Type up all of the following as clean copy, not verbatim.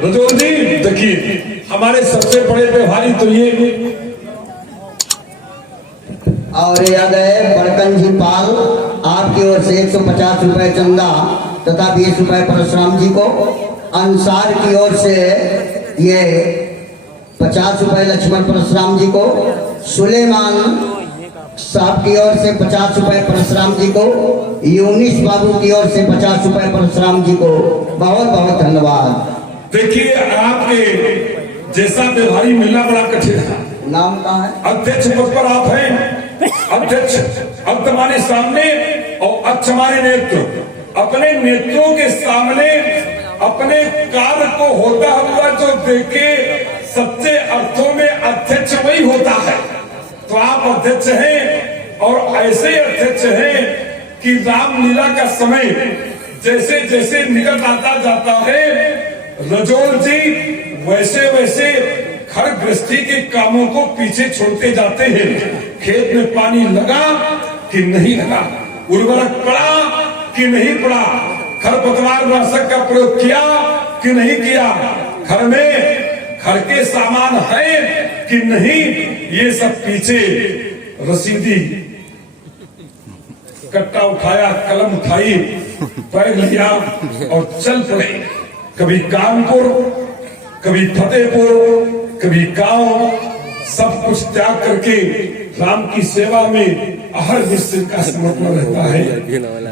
रजोल जी देखिए हमारे सबसे बड़े व्यवहारी तो ये और याद है बड़कन जी पाल आपकी ओर से 150 रुपए चंदा तथा 20 रुपए परशुराम जी को, अंसार की ओर से ये 50 रुपए लक्ष्मण परशुराम जी को, सुलेमान साहब की ओर से 50 रुपए परशुराम जी को, यूनिस बाबू की ओर से 50 रुपए परशुराम जी को। बहुत बहुत धन्यवाद। देखिए आपके जैसा व्यवहारी मिलना बड़ा कठिन है। नाम कहाँ है? अध्यक्ष पद पर आप हैं। अध्यक्ष अब तुम्हारे सामने और अच्छा हमारे नेतृत्व अपने नेत्रों के सामने अपने कार्य को होता हुआ जो देखे सच्चे अर्थों में अध्यक्ष वही होता है। तो आप अध्यक्ष हैं और ऐसे अध्यक्ष हैं कि रामलीला का समय जैसे जैसे निकट आता जाता है रजोल जी वैसे वैसे घर गृहस्थी के कामों को पीछे छोड़ते जाते हैं। खेत में पानी लगा कि नहीं लगा, उर्वरक पड़ा कि नहीं पड़ा, खरपतवार नाशक का प्रयोग किया कि नहीं किया, घर में घर के सामान है कि नहीं, ये सब पीछे रसीदी कट्टा उठाया, कलम उठाई, बैग लिया और चल पड़े। कभी कानपुर, कभी फतेहपुर, कभी गांव, सब कुछ त्याग करके राम की सेवा में हर निश्चित का समर्पण रहता है।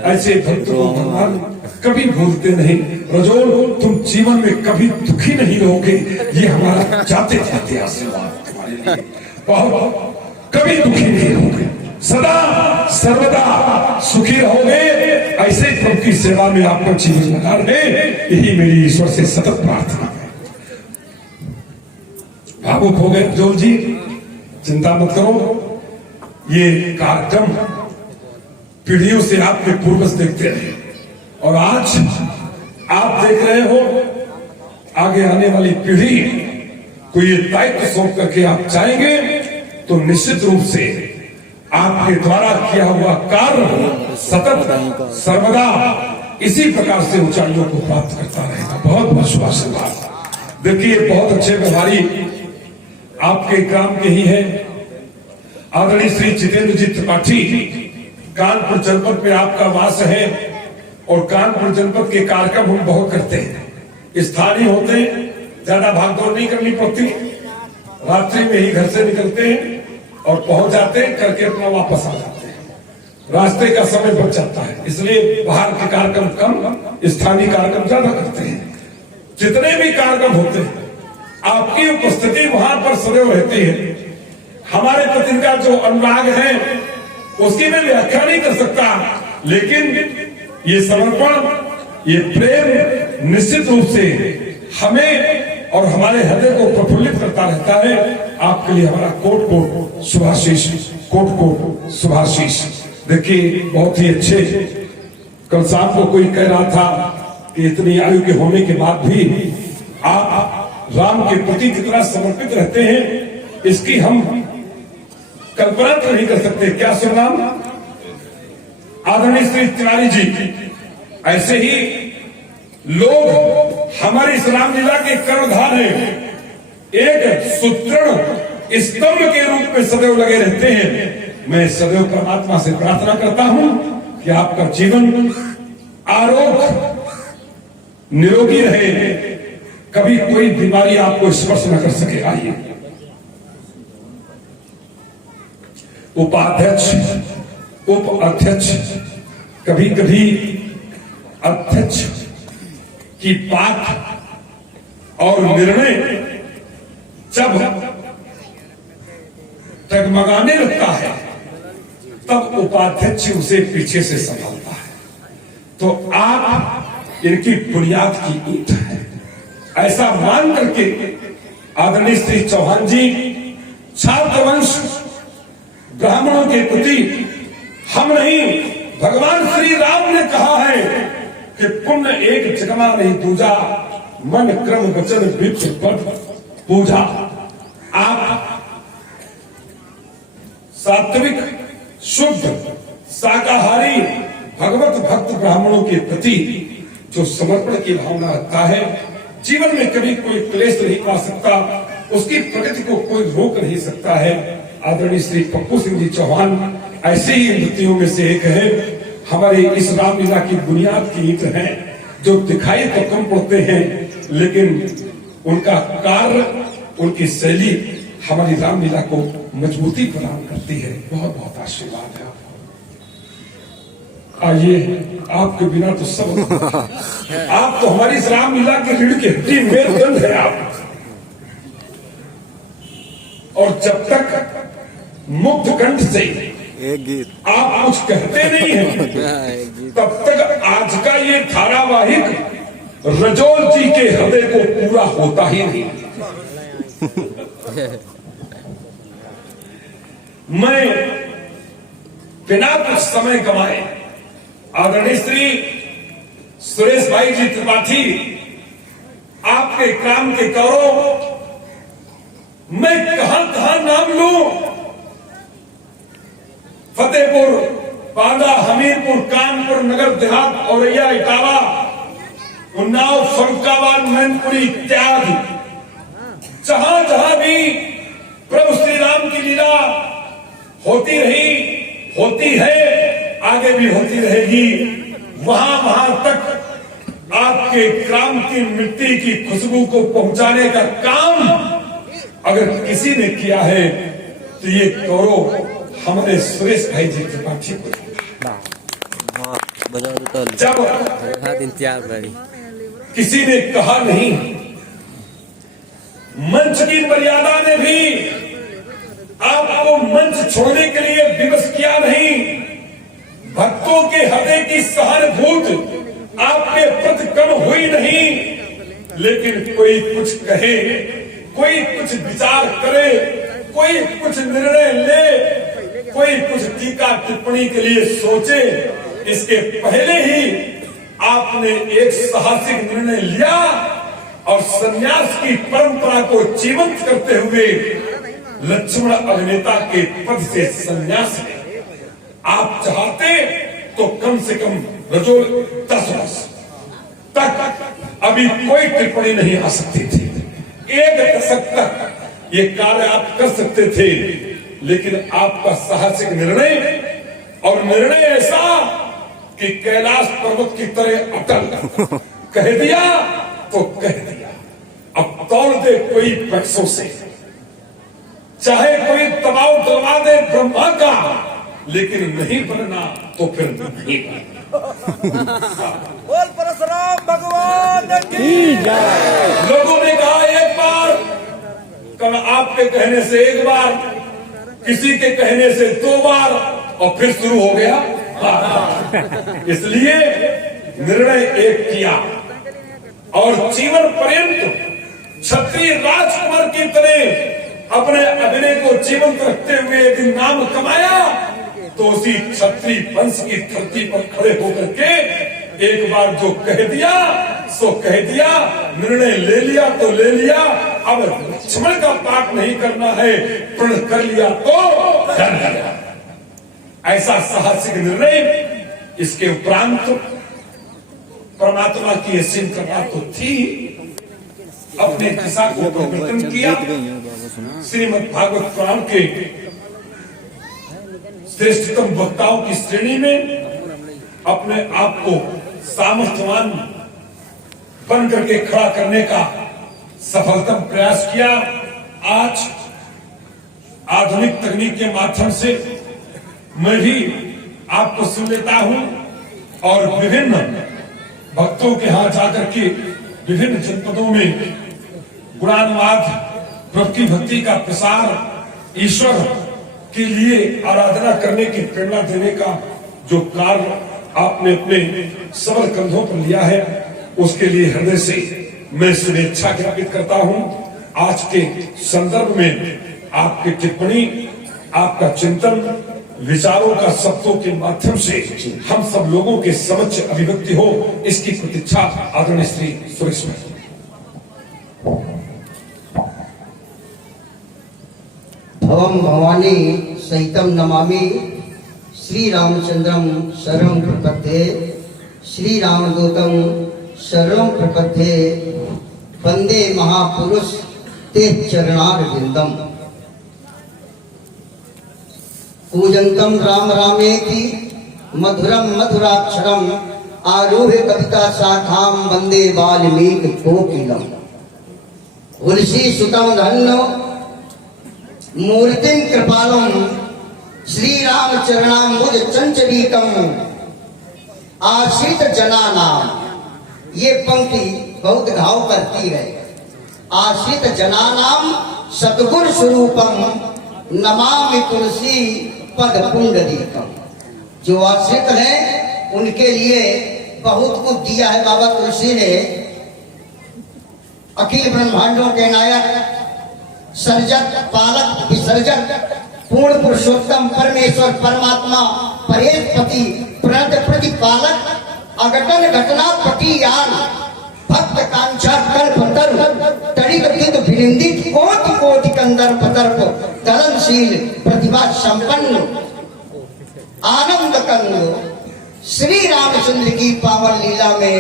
ऐसे भक्तों को भगवान कभी भूलते नहीं। रजोल तुम जीवन में कभी दुखी नहीं रहोगे, ये हमारा जाते जाते आशीर्वाद तुम्हारे लिए। बहुत कभी दुखी नहीं रहोगे, सदा सर्वदा सुखी रहोगे। ऐसे प्रभु की सेवा में आपको जीवन लगा रहे, यही मेरी ईश्वर से सतत प्रार्थना है। भावुक हो गए रजोल जी, चिंता मत करो। ये कार्यक्रम पीढ़ियों से आपके पूर्वज देखते रहे और आज आप देख रहे हो आगे आने वाली पीढ़ी को ये दायित्व सौंप करके आप चाहेंगे तो निश्चित रूप से आपके द्वारा किया हुआ कार्य सतत सर्वदा इसी प्रकार से ऊंचाइयों को प्राप्त करता रहेगा। बहुत बहुत शुभ आशीर्वाद। देखिए बहुत अच्छे व्यवहारी आपके काम के ही है। आदरणीय श्री जितेंद्र जी त्रिपाठी, कानपुर जनपद में आपका वास है और कानपुर जनपद के कार्यक्रम हम बहुत करते हैं। स्थानीय होते हैं, ज्यादा भागदौड़ नहीं करनी पड़ती, रात्रि में ही घर से निकलते हैं और पहुंच जाते हैं, करके अपना वापस आ जाते हैं। रास्ते का समय बच जाता है, इसलिए बाहर के कार्यक्रम कम, स्थानीय कार्यक्रम ज्यादा करते हैं। जितने भी कार्यक्रम होते हैं आपकी उपस्थिति वहां पर सदैव रहती है। हमारे प्रति का जो अनुराग है उसकी मैं व्याख्या नहीं कर सकता, लेकिन ये समर्पण, ये प्रेम निश्चित रूप से हमें और हमारे हृदय को प्रफुल्लित करता रहता है। आपके लिए हमारा कोट कोट शुभाशीष, कोट कोट शुभाशीष। देखिए बहुत ही अच्छे, कल शाम को कोई कह रहा था कि इतनी आयु के होने के बाद भी आप राम के प्रति कितना समर्पित रहते हैं, इसकी हम कल्पना तो नहीं कर सकते। क्या सुनाम? आदरणीय श्री तिवारी जी, ऐसे ही लोग हमारी इस रामलीला के कर्णधार हैं, एक सुदृढ़ स्तंभ के रूप में सदैव लगे रहते हैं। मैं सदैव परमात्मा से प्रार्थना करता हूं कि आपका जीवन आरोग्य निरोगी रहे, कभी कोई बीमारी आपको स्पर्श न कर सके। आइए उपाध्यक्ष, उप अध्यक्ष, कभी कभी अध्यक्ष की बात और निर्णय जब टगमगाने लगता है तब उपाध्यक्ष उसे पीछे से संभालता है। तो आप इनकी बुनियाद की ईंट है, ऐसा मान करके आदरणीय श्री चौहान जी, छात्र वंश ब्राह्मणों के प्रति हम नहीं, भगवान श्री राम ने कहा है कि पुण्य एक जगमा नहीं दूजा, मन क्रम वचन विप्र पद पूजा। आप सात्विक शुद्ध शाकाहारी भगवत भक्त ब्राह्मणों के प्रति जो समर्पण की भावना रखता है, जीवन में कभी कोई क्लेश नहीं पा सकता, उसकी प्रगति को कोई रोक नहीं सकता है। आदरणीय श्री पप्पू सिंह जी चौहान ऐसे ही व्यक्तियों में से एक है। हमारी इस रामलीला की बुनियाद की ईंट है, जो दिखाई तो कम पड़ते हैं, लेकिन उनका कार्य, उनकी शैली हमारी रामलीला को मजबूती प्रदान करती है। बहुत बहुत आशीर्वाद है। आइए, आपके बिना तो सब आप तो हमारी इस रामलीला के रीढ़ की हड्डी, मेरुदंड है आप। और जब तक मुक्त कंठ से एक गीत आप कुछ कहते नहीं हैं, तब तक आज का ये धारावाहिक रजोल जी के हृदय को पूरा होता ही नहीं। मैं बिना कुछ समय गंवाए आदरणीय श्री सुरेश भाई जी त्रिपाठी, आपके काम के गौरव मैं कहां कहां नाम लूं। फतेहपुर, बांदा, हमीरपुर, कानपुर, नगर देहात, औरैया, इटावा, उन्नाव, फरुखाबाद, मैनपुरी इत्यादि, जहां जहां भी प्रभु श्री राम की लीला होती रही, होती है, आगे भी होती रहेगी, वहां वहां तक आपके ग्राम की मिट्टी की खुशबू को पहुंचाने का काम अगर किसी ने किया है तो ये गौरव हमारे सुरेश भाई जी त्रिपाठी को। जब किसी ने कहा नहीं, मंच की मर्यादा ने भी आपको मंच छोड़ने के लिए विवश किया नहीं, भक्तों के हृदय की सहानुभूति आपके प्रति कम हुई नहीं, लेकिन कोई कुछ कहे, कोई कुछ विचार करे, कोई कुछ निर्णय ले, कोई कुछ टीका टिप्पणी के लिए सोचे, इसके पहले ही आपने एक साहसिक निर्णय लिया और संन्यास की परंपरा को जीवंत करते हुए लक्ष्मण अभिनेता के पद से संन्यास ले। आप चाहते तो कम से कम रजोल 10 वर्ष तक अभी कोई टिप्पणी नहीं आ सकती थी। एक दशक तक ये कार्य आप कर सकते थे, लेकिन आपका साहसिक निर्णय, और निर्णय ऐसा कि कैलाश पर्वत की तरह अटल, कह दिया तो कह दिया, अब तोड़ दे कोई पैसों से, चाहे कोई दबाव दबा दे ब्रह्मा का, लेकिन नहीं बनना तो फिर नहीं बनना। बोल परशुराम भगवान की जय। लोगों ने कहा एक बार, कल आपके कहने से एक बार, किसी के कहने से 2 बार, और फिर शुरू हो गया। इसलिए निर्णय एक किया और जीवन पर्यंत क्षत्रिय राजकुमार की तरह अपने अभिनय को जीवंत रखते हुए यदि नाम कमाया, तो उसी क्षत्रिय वंश की धरती पर खड़े होकर के एक बार जो कह दिया सो कह दिया, निर्णय ले लिया तो ले लिया, अब लक्ष्मण का पाठ नहीं करना है, प्रण कर लिया तो कर लिया। ऐसा साहसिक निर्णय। इसके उपरांत परमात्मा की असीम कृपा तो थी, अपने दिशा को परिवर्तन किया। श्रीमद् भागवत पुराण के श्रेष्ठतम वक्ताओं की श्रेणी में अपने आप को सामर्थ्यवान बन करके खड़ा करने का सफलतम प्रयास किया। आज आधुनिक तकनीक के माध्यम से मैं भी आपको सुन लेता हूं और विभिन्न भक्तों के हाथ जाकर के विभिन्न जनपदों में गुणानुवाद, प्रभु की भक्ति का प्रसार, ईश्वर के लिए आराधना करने की प्रेरणा देने का जो कार्य आपने अपने सबल कंधों पर लिया है, उसके लिए हृदय से मैं शुभेच्छा ज्ञापित करता हूं। आज के संदर्भ में आपकी टिप्पणी, आपका चिंतन, विचारों का शब्दों के माध्यम से हम सब लोगों के समक्ष अभिव्यक्ति हो, इसकी प्रतीक्षा आदरणीय श्री सुरेश में। भवम भवानी सहितम नमामि श्री रामचंद्रम शरणं प्रपद्ये, श्री रामदूतम शरणं प्रपद्ये, वंदे महापुरुष ते चरणार विंदम पूजंतम राम रामेति मधुरम मधुराक्षरम आरूढ़ कविता शाखाम वंदे वाल्मीकि कोकिलम तुलसी सुतम धन्यो मूर्तिम कृपालम श्री राम चरणाम्बुज चंचलीकम आश्रित जनानाम। ये पंक्ति बहुत घाव करती है। आश्रित जनानाम सद्गुण स्वरूपम नमामि तुलसी पद पुंडरीकम। जो आश्रित है उनके लिए बहुत कुछ दिया है बाबा तुलसी ने। अखिल ब्रह्मांडों के नायक, सर्जक, पालक, विसर्जक, पूर्ण पुरुषोत्तम परमेश्वर परमात्मा, परेशपति, प्रणत प्रतिपालक, अघटन घटना पटियान, भक्त कांक्षा कल्पतर, तड़ित भिनिंदित कोटि कोटि कंदर्प तर्प, दलनशील प्रतिभा संपन्न, आनंद कंद श्री रामचंद्र की पावन लीला में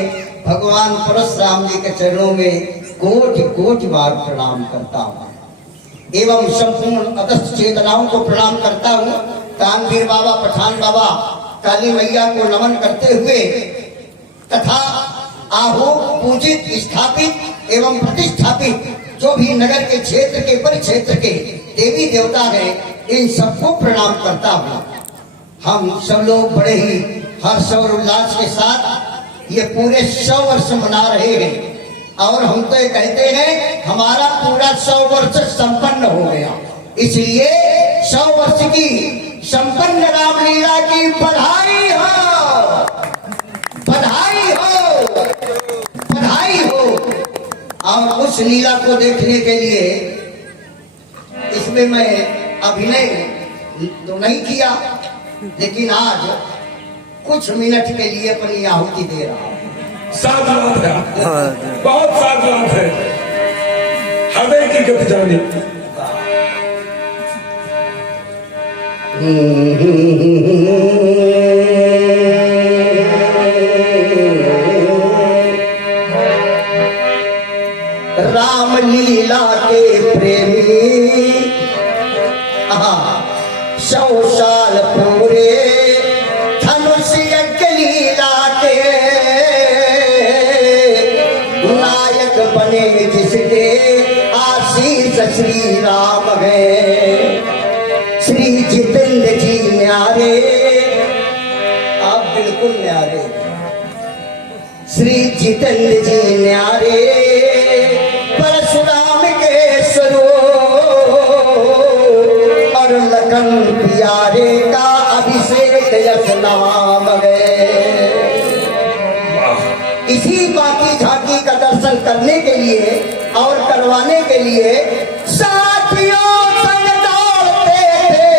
भगवान परशुराम जी के चरणों में कोटि कोटि बार प्रणाम करता हूँ एवं संपूर्ण अगस्त चेतनाओं को प्रणाम करता हूँ। कानवीर बाबा, पठान बाबा, काली मैया को नमन करते हुए तथा आहू पूजित, स्थापित एवं प्रतिष्ठापित जो भी नगर के क्षेत्र के परिक्षेत्र के देवी देवता हैं, इन सबको प्रणाम करता हूँ। हम सब लोग बड़े ही हर्ष और उल्लास के साथ ये पूरे 100 वर्ष मना रहे हैं और हम तो ये कहते हैं हमारा पूरा 100 वर्ष संपन्न हो गया। इसलिए 100 वर्ष की संपन्न रामलीला की बधाई हो, बधाई हो, बधाई हो। और उस लीला को देखने के लिए इसमें मैं अभिनय तो नहीं किया, लेकिन आज कुछ मिनट के लिए अपनी आहुति दे रहा हूं। साधुवाद है, बहुत साधुवाद है, हृदय की गति जानी। राम लीला के प्रेमी 100 साल पूरे धनुष यज्ञ लीला के नायक बने जिसके आशीष श्री राम गए। श्री जितेंद्र जी न्यारे, आप बिल्कुल न्यारे, श्री जितेंद्र जी न्यारे परशुराम के स्वरूप और लखन प्यारे का अभिषेक यश नाम गए। इसी बाकी झांकी का दर्शन करने के लिए और करवाने के लिए साथियों संग दौड़ते थे,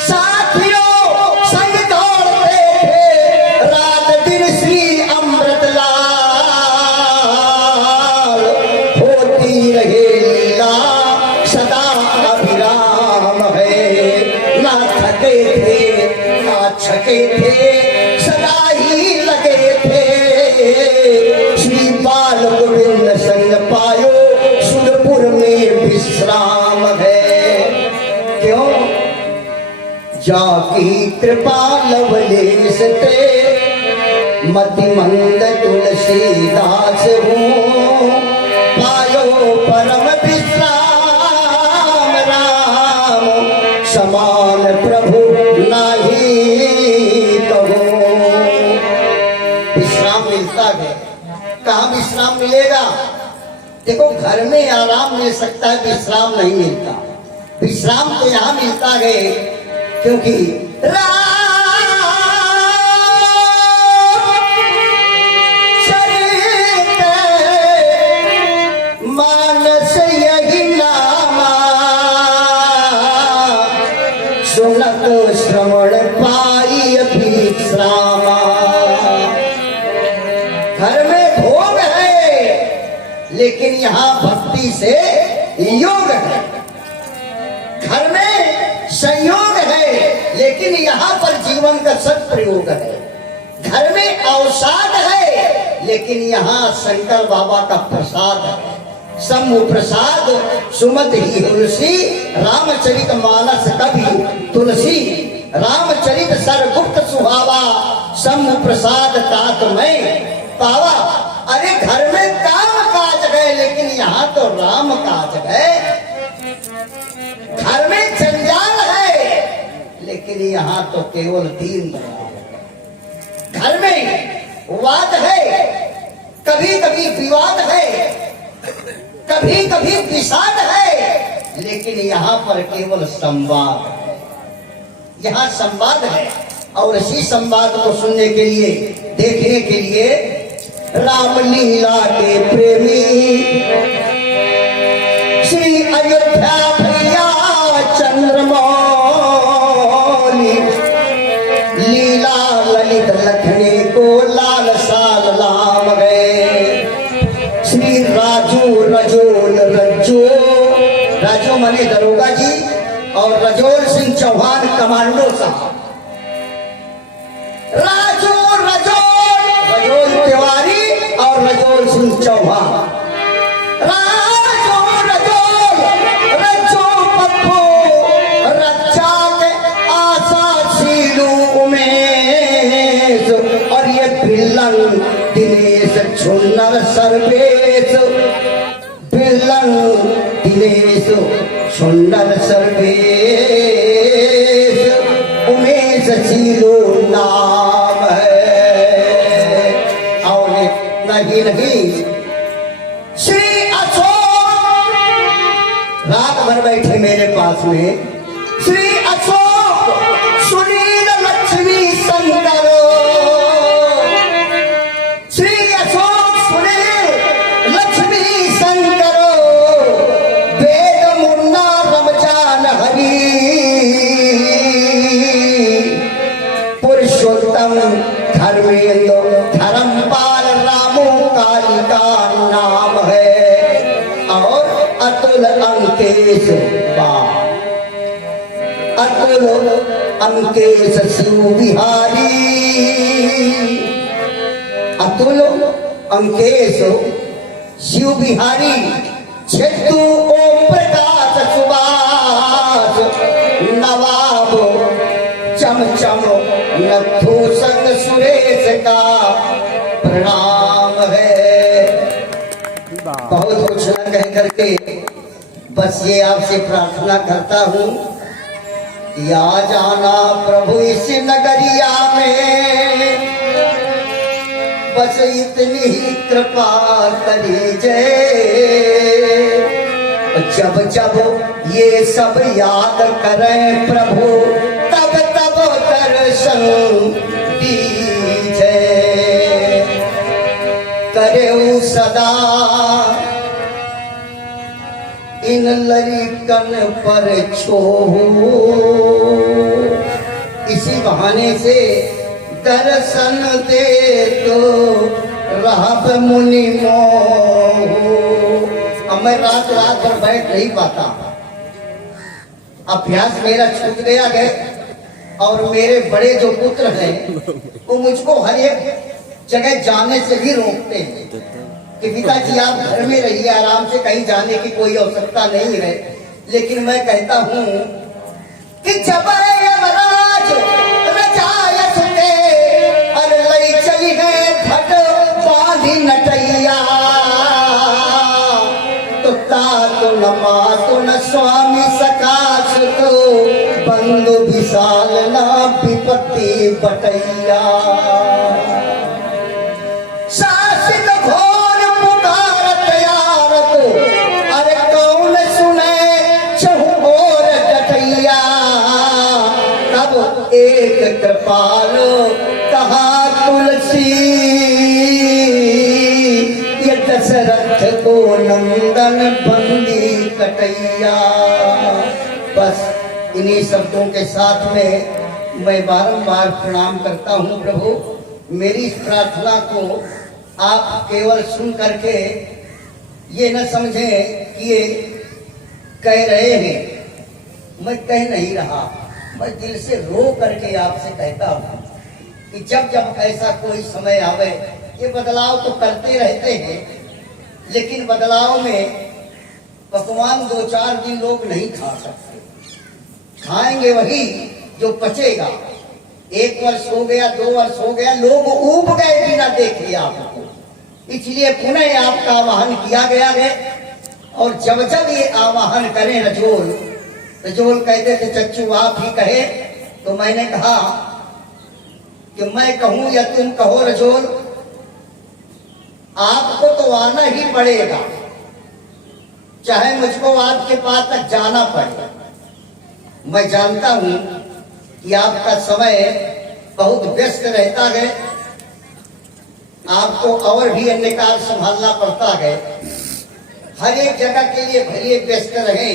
साथियों संग दौड़ते थे रात दिन श्री अमृतलाल। होती रहे लीला सदा अभिराम है, ना थके थे ना छके थे, सदा ही लगे थे। श्री बाल गोविंद संग पायो सुरपुर में विश्राम है। क्यों? जाकी कृपा लवलेश ते मति मंद तुलसीदास हूँ, पायो परम विश्राम राम समान प्रभु नाही कहो। विश्राम मिलता है, कहाँ विश्राम मिलेगा? देखो, घर में आराम मिल सकता है, विश्राम नहीं मिलता। विश्राम तो यहाँ मिलता है क्योंकि मानस यही नामा सुनत श्रवण पाई विश्रामा। घर में भोग है लेकिन यहाँ भक्ति से योग है। घर में संयोग है लेकिन यहाँ पर जीवन का सत्प्रयोग है। घर में अवसाद है लेकिन यहाँ शंकर बाबा का प्रसाद है। शंभु प्रसाद सुमत ही तुलसी, रामचरित मानस कवि तुलसी, रामचरित सरगुप्त सुहावा, शंभु प्रसाद तात में पावा। अरे घर में काम काज है, लेकिन यहाँ तो राम काज है। घर में जंजाल है, लेकिन यहाँ तो केवल दीन दयाल। घर में वाद है, कभी कभी विवाद है, कभी कभी विषाद है, लेकिन यहाँ पर केवल संवाद है। यहाँ संवाद है, और इसी संवाद को सुनने के लिए, देखने के लिए रामलीला के प्रेमी श्री अयोध्या भैया चंद्रमौली, लीला ललित लखने को लाल साल लाम गए। श्री राजू रजोल रज्जो, राजो मने दरोगा जी, और रजोल सिंह चौहान कमांडो साहब। राजू रजोल तिवारी और रजोल सिंह चौहान। राजो रज्जो पप्पू रज्जा के आशा सीलू उमेश, और ये बिल्लन दिनेश छुन्नर सर्वेश, बिल्लन दिनेश छुन्नर सर्वेश, उमेश सीलू नाम है। और नहीं श्री अशोक रात भर बैठे मेरे पास में। श्री अशोक सुनील लक्ष्मी शंकर, श्री अशोक सुनील लक्ष्मी शंकर, वेद मुन्ना रमजान हरि, पुरुषोत्तम धर्मेंद्र धर्मपाल रामो कालिका नाम है। और अतुल अंकेश अतुल अंकेश शिव बिहारी, अतुल अंकेश शिव बिहारी, छेतु ओम प्रकाश सुभाष, नवाब चमचम नथु संग सुरेश का प्रणाम है। बहुत कुछ न कह करके बस ये आपसे प्रार्थना करता हूँ कि आ जाना प्रभु इस नगरिया में, बस इतनी ही कृपा करीजे। जब जब ये सब याद करें प्रभु, तब तब दर्शन दीजे। करे सदा इन ललिकन पर छोहू, इसी बहाने से दर्शन दे तो रहब मुनि मोहू। अब मैं रात रात भर बैठ नहीं पाता, अभ्यास मेरा छूट गया है। और मेरे बड़े जो पुत्र हैं वो मुझको हर एक जगह जाने से भी रोकते हैं कि पिताजी आप घर में रहिए, आराम से, कहीं जाने की कोई आवश्यकता नहीं है। लेकिन मैं कहता हूँ कि जब यमराज रजायत के अरे लई चली है भट बांधी नटैया, तो तातु न मातु न स्वामी सकाश तो बंधु विशाल न विपत्ति बटैया। शासित घोर पुकारत यारत, अरे कौन सुने चहु और डटैया। तब एक कृपाल कहा तुलसी, ये दशरथ को नंदन बंदी कटैया। बस इन्हीं शब्दों के साथ में मैं बारंबार प्रणाम करता हूँ प्रभु। मेरी इस प्रार्थना को आप केवल सुन करके ये न समझें कि ये कह रहे हैं, मैं कह नहीं रहा, मैं दिल से रो करके आपसे कहता हूँ कि जब जब ऐसा कोई समय आवे ये बदलाव तो करते रहते हैं, लेकिन बदलाव में पकवान 2-4 दिन लोग नहीं खा सकते। खाएंगे वही जो पचेगा। 1 वर्ष हो गया, 2 वर्ष हो गया, लोग ऊब गए बिना देखे आपको। इसलिए पुनः आपका आवाहन किया गया है। और जब जब ये आवाहन करें रजोल कहते थे चच्चू आप ही कहे, तो मैंने कहा कि मैं कहूं या तुम कहो रजोल, आपको तो आना ही पड़ेगा, चाहे मुझको आपके पास तक जाना पड़े। मैं जानता हूं कि आपका समय बहुत व्यस्त रहता है, आपको और भी अन्य कार्य संभालना पड़ता है। हर एक जगह के लिए भले व्यस्त रहे,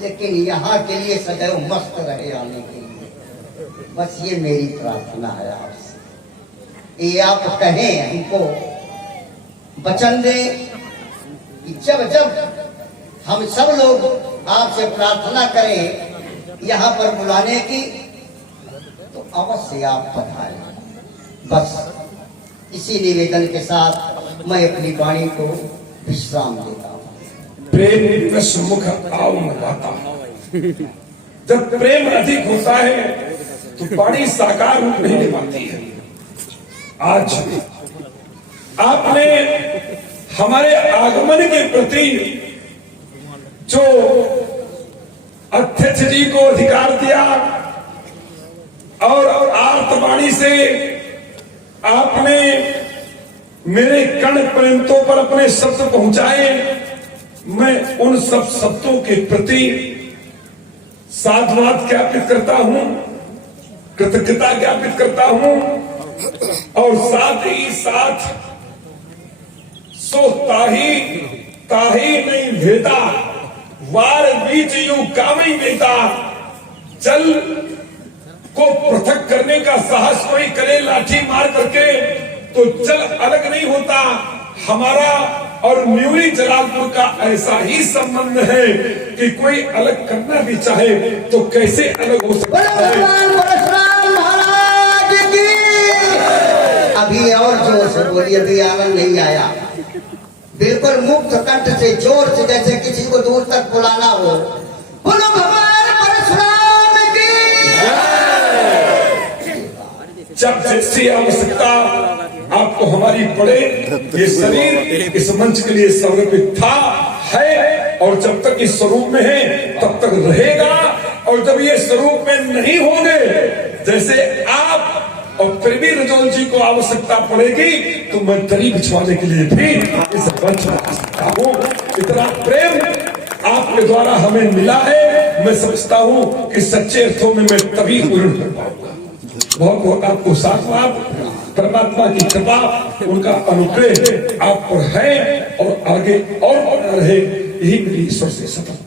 लेकिन यहाँ के लिए सदैव मस्त रहे आने के लिए। बस ये मेरी प्रार्थना है आपसे। ये आप कहें, हमको वचन दें कि जब जब हम सब लोग आपसे प्रार्थना करें यहाँ पर बुलाने की, तो अवश्य आप पधारें। बस इसी निवेदन के साथ मैं अपनी वाणी को विश्राम देता हूँ। प्रेम मुख आव लगाता। जब प्रेम अधिक होता है तो वाणी साकार रूप नहीं ले पाती है। आज आपने हमारे आगमन के प्रति जो अध्यक्ष जी को अधिकार दिया और आर्तवाणी से आपने मेरे कण पर्यंतों पर अपने शब्द पहुंचाए, मैं उन सब शब्दों के प्रति साधुवाद ज्ञापित करता हूं, कृतज्ञता ज्ञापित करता हूं। और साथ ही साथ सो ताही नहीं भेदा, वार बीच यू कामी बेटा। जल को पृथक करने का साहस कोई करे लाठी मार करके, तो जल अलग नहीं होता। हमारा और म्यूरी जलालपुर का ऐसा ही संबंध है कि कोई अलग करना भी चाहे तो कैसे अलग हो सकता है। अभी और जोर से बोलिए, अभी आनंद नहीं आया। बिल्कुल मुक्त कंठ से जोर से, जैसे किसी को दूर तक बुलाना हो। बोलो भगवान परशुराम की। जब जैसी आवश्यकता आपको हमारी पड़े, ये शरीर इस मंच के लिए समर्पित था, है, और जब तक इस स्वरूप में है तब तक रहेगा। और जब ये स्वरूप में नहीं होंगे, जैसे आप और फिर भी रजोल जी को आवश्यकता पड़ेगी, तो मैं दरी बिछवाने के लिए भी इस मंच में आ सकता हूँ। इतना प्रेम आपके द्वारा हमें मिला है, मैं समझता हूँ कि सच्चे अर्थों में मैं तभी पूर्ण कर पाऊंगा। बहुत बहुत आपको साधुवाद। परमात्मा की कृपा, उनका अनुग्रह आप पर है और आगे और बना रहे, यही मेरी ईश्वर से शपथ।